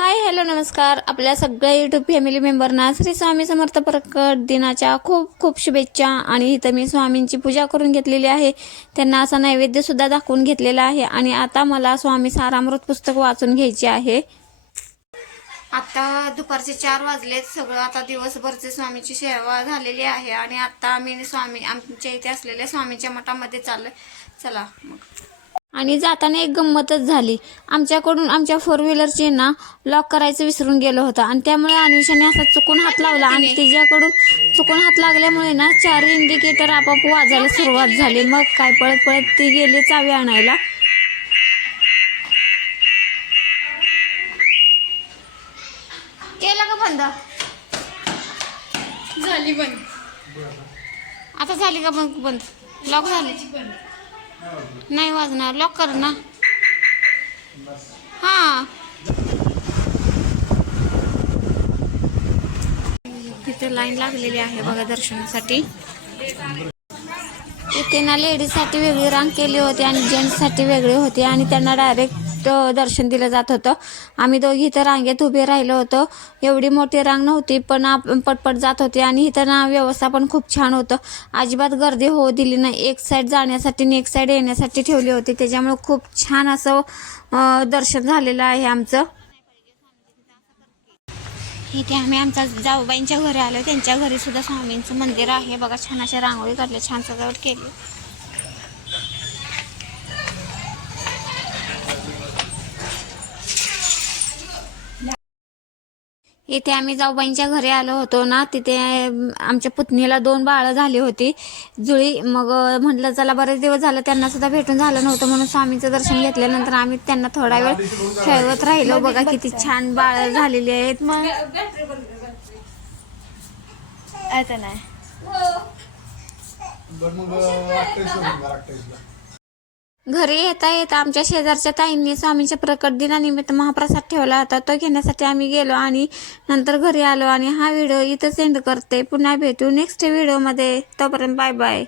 Hi hello नमस्कार. आपल्या सगळ्या यूट्यूब फॅमिली मेंबरना श्री स्वामी समर्थ प्रकट दिनाच्या खूप खूप शुभेच्छा. आणि इथं मी स्वामींची पूजा करून घेतलेली आहे. त्यांना असा नैवेद्यसुद्धा दाखवून घेतलेला आहे. आणि आता मला स्वामी सारामृत पुस्तक वाचून घ्यायचे आहे. आता दुपारचे 4 वाजलेत. सगळं आता दिवसभरचे स्वामीची सेवा झालेली आहे. आणि आता आम्ही आमच्या इथे असलेल्या स्वामींच्या मठामध्ये चाललोय. चला मग. आणि जाताना एक गंमतच झाली. आमच्याकडून आमच्या 4 व्हीलरचे ना लॉक करायचं विसरून गेलो होतं. आणि त्यामुळे अन्वेषाने असा चुकून हात लावला. आणि तिच्याकडून चुकून हात लागल्यामुळे ना 4 इंडिकेटर आपोआप वाजायला सुरुवात झाली. मग काय पळत पळत ती गेली चावी आणायला. केलं का बंद? झाली बंद. आता झाली का बंद? लॉक झाली नाही वाजणार. लॉक कर ना. हां तिथे लाईन लागलेली आहे बघा दर्शनासाठी. इथे ना लेडीजसाठी वेगळी रांग केली होती आणि जेंट्ससाठी वेगळी होती. आणि त्यांना डायरेक्ट दर्शन दिलं जात होतं. आम्ही दोघी इथं रांगेत उभे राहिलो होतो. एवढी मोठी रांग नव्हती पण पटपट जात होती. आणि इथं ना व्यवस्था पण खूप छान होतं. अजिबात गर्दी होऊ दिली नाही. एक साईड जाण्यासाठी आणि एक साईड येण्यासाठी ठेवली होती. त्याच्यामुळे खूप छान असं दर्शन झालेलं आहे आमचं. इथे आम्ही आमच्या जाऊबाईंच्या घरी आलो. त्यांच्या घरी सुद्धा स्वामींचं मंदिर आहे बघा. छान अशा रांगोळी काढल्या, छान सजावट केली. इथे आम्ही जाऊबाईंच्या घरी आलो होतो ना, तिथे आमच्या पुतणीला 2 बाळं झाली होती जुळी. मग म्हटलं चला बरेच दिवस झालं त्यांना सुद्धा भेटून झालं नव्हतं, म्हणून स्वामींचं दर्शन घेतल्यानंतर आम्ही त्यांना थोडा वेळ खेळवत राहिलो. बघा किती छान बाळं झालेली आहेत. मग आता नाही. घरी येता येता आमच्या शेजारच्या ताईंनी स्वामींच्या प्रकट दिनानिमित्त महाप्रसाद ठेवला होता. तो घेण्यासाठी आम्ही गेलो आणि नंतर घरी आलो. आणि हा व्हिडिओ इथं सेंड करते. पुन्हा भेटू नेक्स्ट व्हिडिओमध्ये. तोपर्यंत बाय बाय.